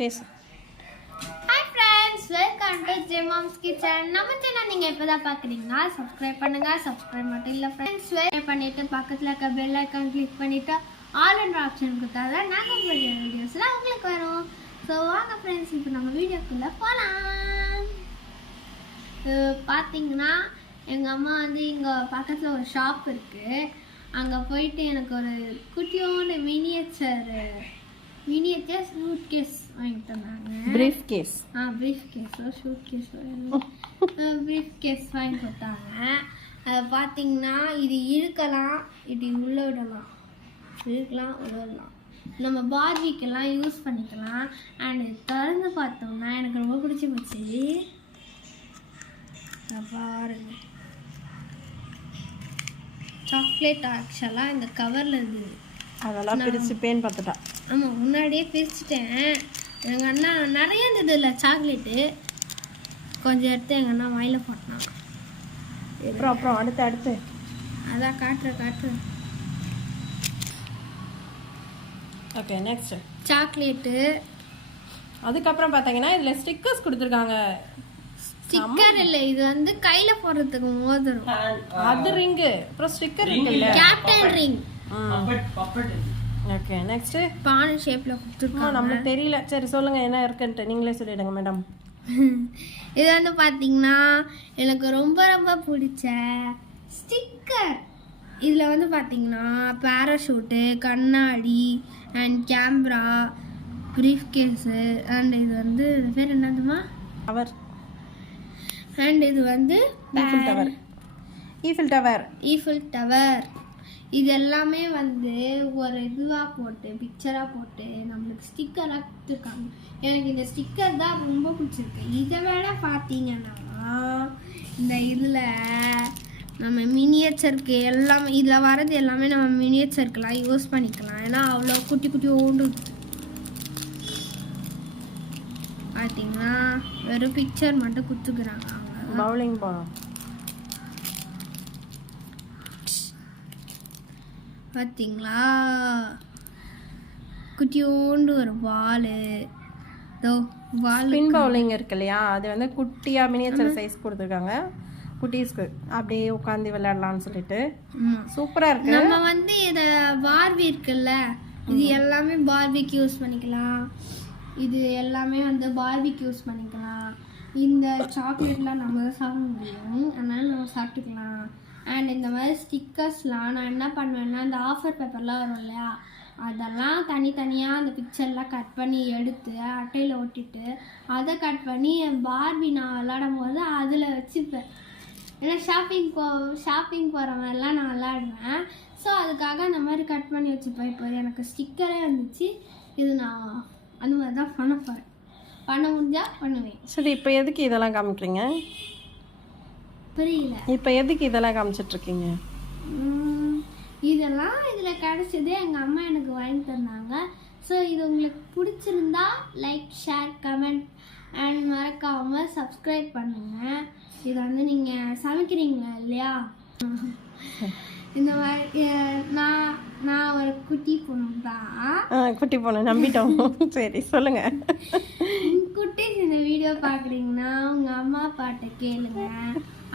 பேசு. Hi friends, welcome to ஜெமாம்ஸ் kitchen. நம்ம சேனல் நீங்கள் இப்போ தான் பார்க்குறீங்கன்னா சப்ஸ்கிரைப் பண்ணுங்கள். சப்ஸ்கிரைப் மட்டும் இல்லை ஃப்ரெண்ட்ஸ், சப்ஸ்கிரைப் பண்ணிவிட்டு பக்கத்தில் இருக்க பெல் ஐக்கான் கிளிக் பண்ணிவிட்டு ஆல் என்ற ஆப்ஷன் கொடுத்தா தான் நாங்கள் போடுற வீடியோஸ்லாம் உங்களுக்கு வரும். ஸோ வாங்க ஃப்ரெண்ட்ஸ், இப்போ நம்ம வீடியோக்குள்ளே போகலாம். பார்த்தீங்கன்னா எங்கள் அம்மா வந்து இங்கே பக்கத்தில் ஒரு ஷாப் இருக்குது. அங்கே போயிட்டு எனக்கு ஒரு குட்டியோட மினியேச்சர் சூட் கேஸ் வாங்கிட்டு வந்தாங்க. Briefcase suitcase briefcase வாங்கி கொடுத்தாங்க. அது பார்த்தீங்கன்னா இது இழுக்கலாம், இது உள்ளே விடலாம், இழுக்கலாம் உள்ள விடலாம். நம்ம பார்பிக்கெல்லாம் யூஸ் பண்ணிக்கலாம். அண்ட் திறந்து பார்த்தோம்னா எனக்கு ரொம்ப பிடிச்சி போச்சு. பாருங்க, சாக்லேட் ஆக்சுவலாக இந்த கவரில் இருந்தது. அதெல்லாம் பிரித்து பேன் பார்த்துட்டா. ஆமாம், முன்னாடியே பிரிச்சுட்டேன். எங்கள் அண்ணா நிறைய இருந்தது இல்லை சாக்லேட்டு, கொஞ்சம் எடுத்து எங்கள் அண்ணா வாயில் போட்டான். அப்புறம் அடுத்து அதான் காட்டுறேன். Okay, next chocolate. அதுக்கப்புறம் பார்த்தீங்கன்னா இதில் ஸ்டிக்கர்ஸ் கொடுத்துருக்காங்க. ஸ்டிக்கர் இல்லை, இது வந்து கையில் போடுறதுக்கு மோதிரம். அது ரிங்கு. அப்புறம் ஸ்டிக்கர் இருக்குல்ல, கேப்டன் ரிங். ஓகே, நெக்ஸ்ட் பானை ஷேப்பில் கொடுத்துருக்கோம். நம்மளுக்கு தெரியல. சரி சொல்லுங்க என்ன இருக்குன்ட்டு, நீங்களே சொல்லிடுங்க மேடம். இது வந்து பார்த்தீங்கன்னா எனக்கு ரொம்ப ரொம்ப பிடிச்ச ஸ்டிக்கர். இதில் வந்து பார்த்தீங்கன்னா பேராஷூட்டு, கண்ணாடி and camera, briefcase and இது வந்து பேர் என்னதுமா அவர் அண்ட் இது வந்து ஈஃபில் டவர். இது எல்லாமே வந்து ஒரு இதுவாக போட்டு பிக்சராக போட்டு நம்மளுக்கு ஸ்டிக்கராக கொடுத்துருக்காங்க. எனக்கு இந்த ஸ்டிக்கர் தான் ரொம்ப பிடிச்சிருக்கு. இதை விட பார்த்தீங்கன்னா இந்த இதில் நம்ம மினியேச்சருக்கு எல்லாமே இதில் வர்றது எல்லாமே நம்ம மினியேச்சருக்கெல்லாம் யூஸ் பண்ணிக்கலாம். ஏன்னா அவ்வளோ குட்டி குட்டி ஓண்டு பார்த்தீங்கன்னா வெறும் பிக்சர் மட்டும் கொடுத்துக்கிறாங்க. பவுலிங் பால் பார்த்தீங்களா, குட்டியோண்டு ஒரு பாலு. ஸ்பின் பவுலிங் இருக்கு இல்லையா, அது வந்து குட்டியாக மினியேச்சர் சைஸ் கொடுத்துருக்காங்க. குட்டீஸ்க்கு அப்படியே உட்காந்து விளையாடலாம்னு சொல்லிட்டு சூப்பராக இருக்கு. நம்ம வந்து இதை பார்பி இருக்குல்ல, இது எல்லாமே பார்பிக்கு யூஸ் பண்ணிக்கலாம். இது எல்லாமே வந்து பார்பிக்கு யூஸ் பண்ணிக்கலாம். இந்த சாக்லேட்லாம் நம்ம தான் சாப்பிட முடியும், அதனால நம்ம சாப்பிட்டுக்கலாம். அண்ட் இந்த மாதிரி ஸ்டிக்கர்ஸ்லாம் நான் என்ன பண்ணுவேன்னா, இந்த ஆஃபர் பேப்பர்லாம் வரும் இல்லையா, அதெல்லாம் தனித்தனியாக அந்த பிக்சர்லாம் கட் பண்ணி எடுத்து அட்டையில் ஒட்டிட்டு அதை கட் பண்ணி பார்பி நான் விளாடும் போது அதில் வச்சுப்பேன். ஏன்னா ஷாப்பிங் போகிற மாதிரிலாம் நான் விளாடுவேன். ஸோ அதுக்காக அந்த மாதிரி கட் பண்ணி வச்சுப்பேன். இப்போ எனக்கு ஸ்டிக்கரே வந்துச்சு. இது நான் அந்த மாதிரி தான் பண்ண போகிறேன். பண்ண முடிஞ்சா பண்ணுவேன். சரி, இப்போ எதுக்கு இதெல்லாம் காமிக்கிறீங்க? புரியல. இப்போ எதுக்கு இதெல்லாம் காமிச்சிட்ருக்கீங்க? இதெல்லாம் இதில் கிடச்சது எங்கள் அம்மா எனக்கு வாங்கி தந்தாங்க. ஸோ இது உங்களுக்கு பிடிச்சிருந்தா லைக், ஷேர், கமெண்ட் அண்ட் மறக்காமல் சப்ஸ்கிரைப் பண்ணுங்கள். இதை வந்து நீங்கள் சமைக்கிறீங்களா இல்லையா, இந்த மாதிரி நான் ஒரு குட்டி பொண்ணு தான். குட்டி பொண்ணு நம்பிட்டோம். சரி சொல்லுங்க. குட்டீஸ் இந்த வீடியோ பார்க்குறீங்கன்னா உங்கள் அம்மா அப்பாட்ட கேளுங்க,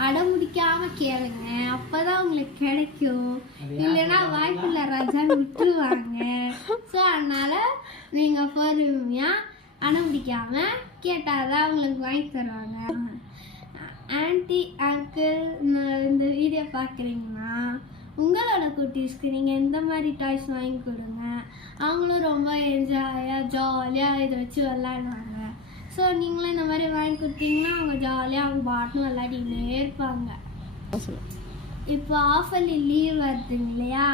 அடம் முடிக்காம கேளுங்க, அப்போதான் உங்களுக்கு கிடைக்கும். இல்லைன்னா வாய்ப்பில்லை ராஜான்னு விட்டுருவாங்க. ஸோ அதனால நீங்கள் பொறுமையாக அடம் பிடிக்காம கேட்டாதான் உங்களுக்கு வாங்கி தருவாங்க. ஆன்ட்டி அங்கிள் இந்த வீடியோ பார்க்குறீங்கன்னா உங்களோட குட்டீஸ்க்கு நீங்கள் இந்த மாதிரி டாய்ஸ் வாங்கி கொடுங்க. அவங்களும் ரொம்ப ஜாலியாக இதை வச்சு விளாடுவாங்க. ஸோ நீங்களும் இந்த மாதிரி வாங்கி கொடுத்தீங்கன்னா அவங்க ஜாலியாக அவங்க பாட்டும் விளையாடினே இருப்பாங்க. இப்போ ஆஃபர்லி லீவ் வருதுங்க இல்லையா,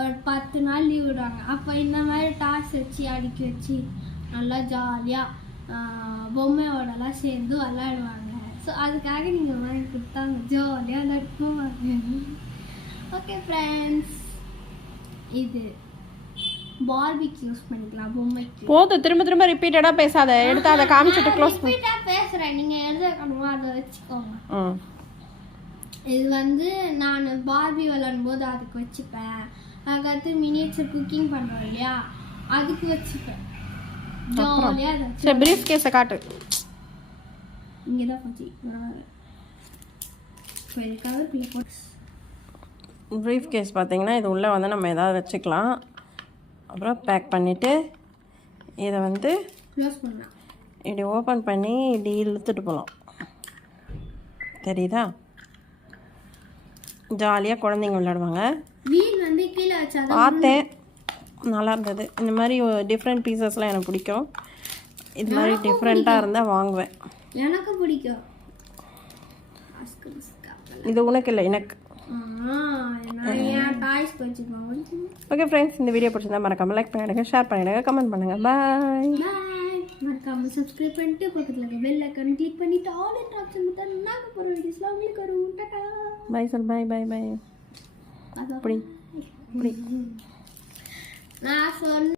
ஒரு 10 நாள் லீவ் விடுவாங்க. அப்போ இந்த மாதிரி டாய்ஸ் வச்சு அடுக்கி வச்சு நல்லா ஜாலியாக பொம்மையோடலாம் சேர்ந்து விளையாடுவாங்க. ஸோ அதுக்காக நீங்கள் வாங்கி கொடுத்தாங்க ஜாலியாக விளையாடுவாங்க. ஓகே ஃப்ரெண்ட்ஸ், இது பார்பிக்கு யூஸ் பண்ணிக்கலாம் பொம்மைக்கு. போதும், திரும்ப ரிப்பீட்டடா பேசாத, எடுத்து அதை காமிச்சிட்டு க்ளோஸ் பண்ணு. ரிப்பீட்டா பேசுறேன், நீங்க எழுதணுமா அதை வச்சுக்கோங்க. இது வந்து நான் பார்பி விளையாடும் போது அதுக்கு வச்சுப்பேன். அதுக்கடுத்து மினியேச்சர் குக்கிங் பண்ணுறோம் இல்லையா, அதுக்கு வச்சுப்பேன். ஜாலியா சரி ப்ரீஃப் கேஸை காட்டு. இங்கே தான் போச்சு. இப்போ இதுக்காக போட்டு ப்ரீஃப் கேஸ் பார்த்தீங்கன்னா இது உள்ளே வந்து நம்ம எதாவது வச்சுக்கலாம். அப்புறம் பேக் பண்ணிவிட்டு இதை வந்து க்ளோஸ் பண்ணலாம். இப்படி ஓப்பன் பண்ணி இப்படி இழுத்துட்டு போகலாம். தெரியுதா? ஜாலியாக குழந்தைங்க விளையாடுவாங்க. வீல் வந்து கீழே வச்சா பார்த்தேன், நல்லா இருந்தது. இந்த மாதிரி டிஃப்ரெண்ட் பீசஸ்லாம் எனக்கு பிடிக்கும். இது மாதிரி டிஃப்ரெண்ட்டாக இருந்தால் வாங்குவேன். எனக்கு பிடிக்கும். இது உனக்கு இல்லை, எனக்கு. நான் ஏன் டாய்ஸ் வச்சுக்குவேன். ஓகே ஃப்ரெண்ட்ஸ், இந்த வீடியோ பிடிச்சிருந்தா மறக்காமல் லைக் பண்ணிவிடுங்க, ஷேர் பண்ணிவிடுங்க, கமெண்ட் பண்ணுங்கள். பாய். மறக்காம சப்ஸ்கிரைப் பண்ணிட்டு பக்கத்தில் இருக்க பெல் ஐக்கான் கிளிக் பண்ணிட்டு ஆல் அண்ட் ஆப்ஷன் கொடுத்தா நாங்கள் போகிற வீடியோஸ்லாம் உங்களுக்கு வரும். டாடா. பாய் சொல். பாய் பாய் பாய். அப்படி நான் சொன்ன